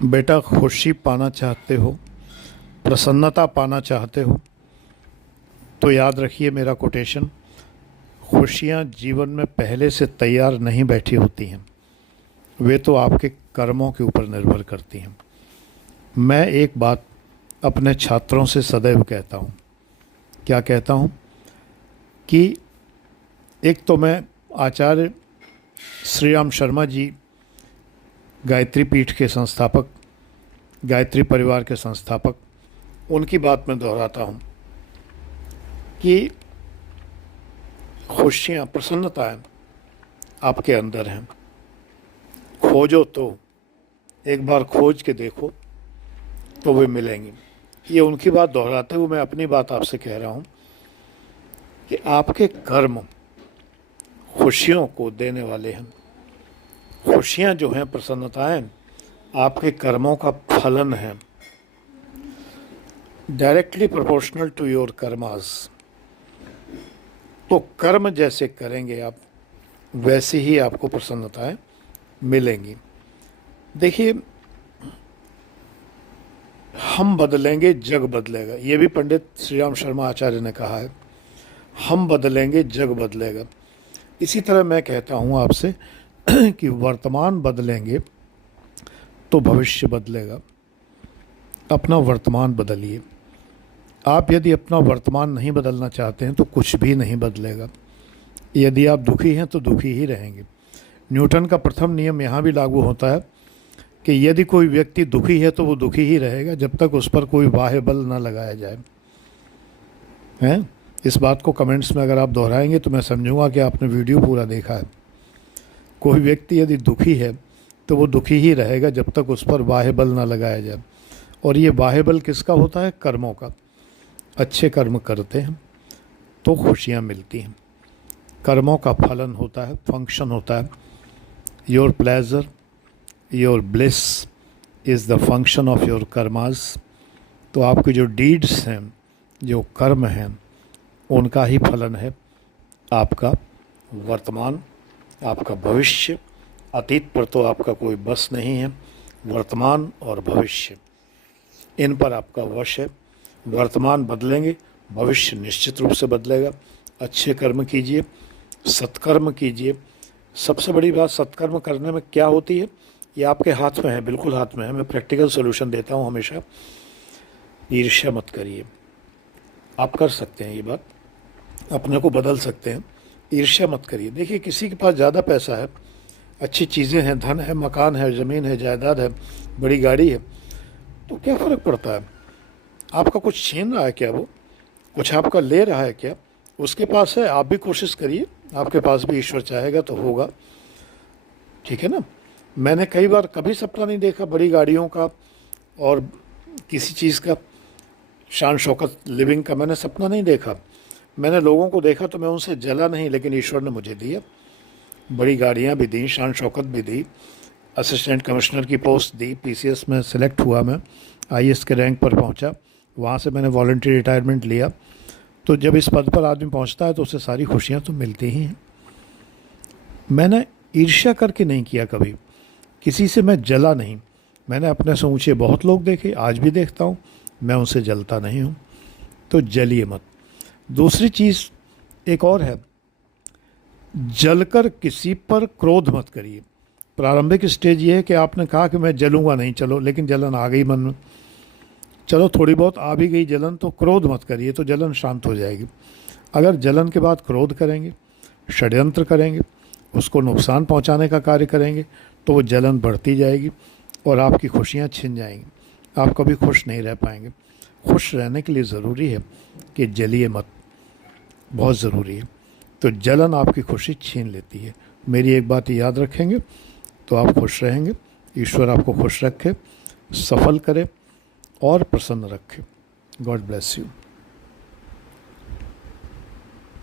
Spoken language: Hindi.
बेटा, खुशी पाना चाहते हो, प्रसन्नता पाना चाहते हो, तो याद रखिए मेरा कोटेशन। खुशियाँ जीवन में पहले से तैयार नहीं बैठी होती हैं, वे तो आपके कर्मों के ऊपर निर्भर करती हैं। मैं एक बात अपने छात्रों से सदैव कहता हूँ। क्या कहता हूँ कि एक तो मैं आचार्य श्री राम शर्मा जी, गायत्री पीठ के संस्थापक, गायत्री परिवार के संस्थापक, उनकी बात मैं दोहराता हूँ कि खुशियाँ, प्रसन्नताएँ आपके अंदर हैं। खोजो तो, एक बार खोज के देखो तो वे मिलेंगी। ये उनकी बात दोहराते हुए मैं अपनी बात आपसे कह रहा हूँ कि आपके कर्म खुशियों को देने वाले हैं। खुशियाँ जो हैं, प्रसन्नताएँ, आपके कर्मों का फलन है, directly proportional to your karmas. तो कर्म जैसे करेंगे आप, वैसे ही आपको प्रसन्नताएं मिलेंगी। देखिए, हम बदलेंगे जग बदलेगा, ये भी पंडित श्री राम शर्मा आचार्य ने कहा है। हम बदलेंगे जग बदलेगा। इसी तरह मैं कहता हूँ आपसे कि वर्तमान बदलेंगे तो भविष्य बदलेगा। अपना वर्तमान बदलिए। आप यदि अपना वर्तमान नहीं बदलना चाहते हैं तो कुछ भी नहीं बदलेगा। यदि आप दुखी हैं तो दुखी ही रहेंगे। न्यूटन का प्रथम नियम यहाँ भी लागू होता है कि यदि कोई व्यक्ति दुखी है तो वो दुखी ही रहेगा जब तक उस पर कोई बाह्य बल न लगाया जाए। हैं? इस बात को कमेंट्स में अगर आप दोहराएंगे तो मैं समझूंगा कि आपने वीडियो पूरा देखा है। कोई व्यक्ति यदि दुखी है तो वो दुखी ही रहेगा जब तक उस पर बाह्य बल न लगाया जाए। और ये बाह्य बल किसका होता है? कर्मों का। अच्छे कर्म करते हैं तो खुशियाँ मिलती हैं। कर्मों का फलन होता है, फंक्शन होता है। Your pleasure, your bliss is the function of your karmas. तो आपकी जो डीड्स हैं, जो कर्म हैं, उनका ही फलन है आपका वर्तमान, आपका भविष्य। अतीत पर तो आपका कोई बस नहीं है। वर्तमान और भविष्य, इन पर आपका वश है। वर्तमान बदलेंगे, भविष्य निश्चित रूप से बदलेगा। अच्छे कर्म कीजिए, सत्कर्म कीजिए। सबसे बड़ी बात सत्कर्म करने में क्या होती है, ये आपके हाथ में है, बिल्कुल हाथ में है। मैं प्रैक्टिकल सॉल्यूशन देता हूँ हमेशा। ईर्ष्या मत करिए। आप कर सकते हैं ये बात, अपने को बदल सकते हैं। ईर्ष्या मत करिए। देखिए, किसी के पास ज़्यादा पैसा है, अच्छी चीज़ें हैं, धन है, मकान है, ज़मीन है, जायदाद है, बड़ी गाड़ी है, तो क्या फ़र्क पड़ता है? आपका कुछ छीन रहा है क्या? वो कुछ आपका ले रहा है क्या? उसके पास है, आप भी कोशिश करिए, आपके पास भी ईश्वर चाहेगा तो होगा। ठीक है ना? मैंने कई बार कभी सपना नहीं देखा बड़ी गाड़ियों का और किसी चीज़ का, शान शौकत लिविंग का मैंने सपना नहीं देखा। मैंने लोगों को देखा तो मैं उनसे जला नहीं, लेकिन ईश्वर ने मुझे दिया। बड़ी गाड़ियाँ भी दी, शान शौकत भी दी, असिस्टेंट कमिश्नर की पोस्ट दी, पीसीएस में सिलेक्ट हुआ, मैं आईएएस के रैंक पर पहुंचा, वहाँ से मैंने वॉलंटरी रिटायरमेंट लिया। तो जब इस पद पर आदमी पहुंचता है तो उसे सारी खुशियाँ तो मिलती ही हैं। मैंने ईर्ष्या करके नहीं किया कभी, किसी से मैं जला नहीं। मैंने अपने से ऊँचे बहुत लोग देखे, आज भी देखता हूँ, मैं उनसे जलता नहीं हूँ। तो जलिए मत। दूसरी चीज़ एक और है, जलकर किसी पर क्रोध मत करिए। प्रारंभिक स्टेज ये है कि आपने कहा कि मैं जलूंगा नहीं, चलो, लेकिन जलन आ गई मन में, चलो थोड़ी बहुत आ भी गई जलन, तो क्रोध मत करिए, तो जलन शांत हो जाएगी। अगर जलन के बाद क्रोध करेंगे, षड्यंत्र करेंगे, उसको नुकसान पहुंचाने का कार्य करेंगे, तो वो जलन बढ़ती जाएगी और आपकी खुशियां छिन जाएंगी। आप कभी खुश नहीं रह पाएंगे। खुश रहने के लिए ज़रूरी है कि जलिए मत, बहुत ज़रूरी है। तो जलन आपकी खुशी छीन लेती है। मेरी एक बात याद रखेंगे तो आप खुश रहेंगे। ईश्वर आपको खुश रखे, सफल करे और प्रसन्न रखे। God bless you.